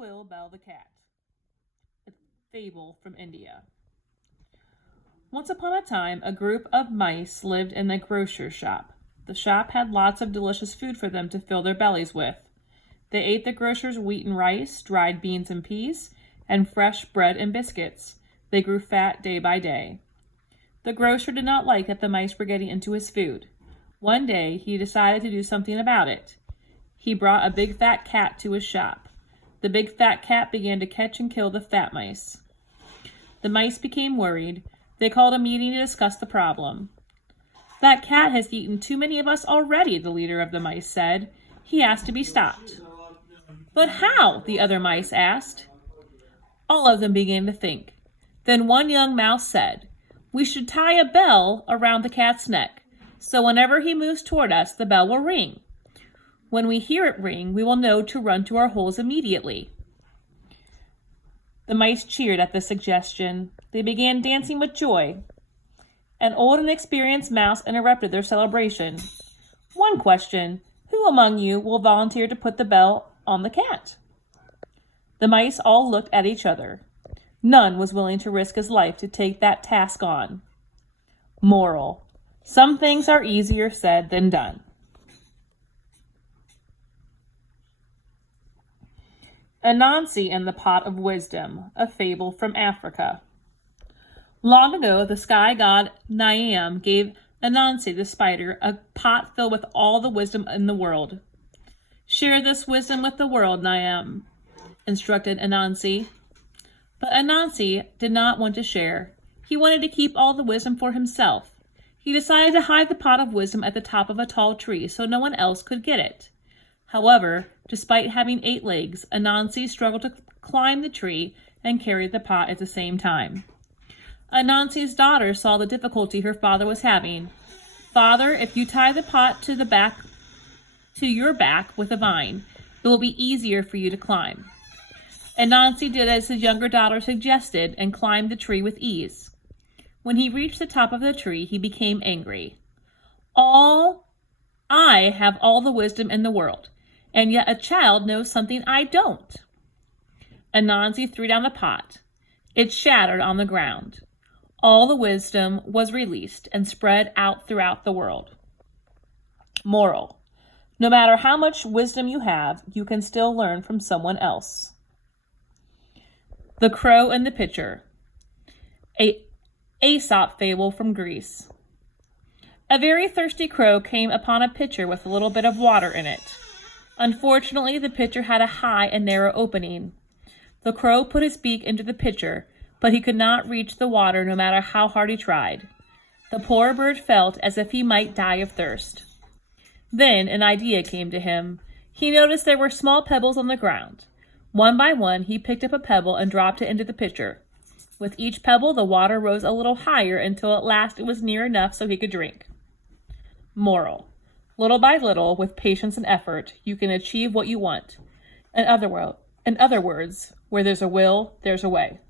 Will Bell the Cat, a fable from India. Once upon a time, a group of mice lived in a grocer's shop. The shop had lots of delicious food for them to fill their bellies with. They ate the grocer's wheat and rice, dried beans and peas, and fresh bread and biscuits. They grew fat day by day. The grocer did not like that the mice were getting into his food. One day, he decided to do something about it. He brought a big fat cat to his shop. The big fat cat began to catch and kill the fat mice. The mice became worried. They called a meeting to discuss the problem. "That cat has eaten too many of us already," the leader of the mice said. "He has to be stopped." "But how?" the other mice asked. All of them began to think. Then one young mouse said, "We should tie a bell around the cat's neck, so whenever he moves toward us, the bell will ring. When we hear it ring, we will know to run to our holes immediately." The mice cheered at this suggestion. They began dancing with joy. An old and experienced mouse interrupted their celebration. "One question. Who among you will volunteer to put the bell on the cat?" The mice all looked at each other. None was willing to risk his life to take that task on. Moral: some things are easier said than done. Anansi and the Pot of Wisdom, a fable from Africa. Long ago, the sky god Niam gave Anansi the spider a pot filled with all the wisdom in the world. "Share this wisdom with the world," Niam instructed Anansi. But Anansi did not want to share. He wanted to keep all the wisdom for himself. He decided to hide the pot of wisdom at the top of a tall tree so no one else could get it. However, despite having 8 legs, Anansi struggled to climb the tree and carry the pot at the same time. Anansi's daughter saw the difficulty her father was having. "Father, if you tie the pot to your back with a vine, it will be easier for you to climb." Anansi did as his younger daughter suggested and climbed the tree with ease. When he reached the top of the tree, he became angry. I have all the wisdom in the world, and yet a child knows something I don't." Anansi threw down the pot. It shattered on the ground. All the wisdom was released and spread out throughout the world. Moral: no matter how much wisdom you have, you can still learn from someone else. The Crow and the Pitcher, a Aesop fable from Greece. A very thirsty crow came upon a pitcher with a little bit of water in it. Unfortunately, the pitcher had a high and narrow opening. The crow put his beak into the pitcher, but he could not reach the water no matter how hard he tried. The poor bird felt as if he might die of thirst. Then an idea came to him. He noticed there were small pebbles on the ground. One by one, he picked up a pebble and dropped it into the pitcher. With each pebble, the water rose a little higher until at last it was near enough so he could drink. Moral: little by little, with patience and effort, you can achieve what you want. In other words, where there's a will, there's a way.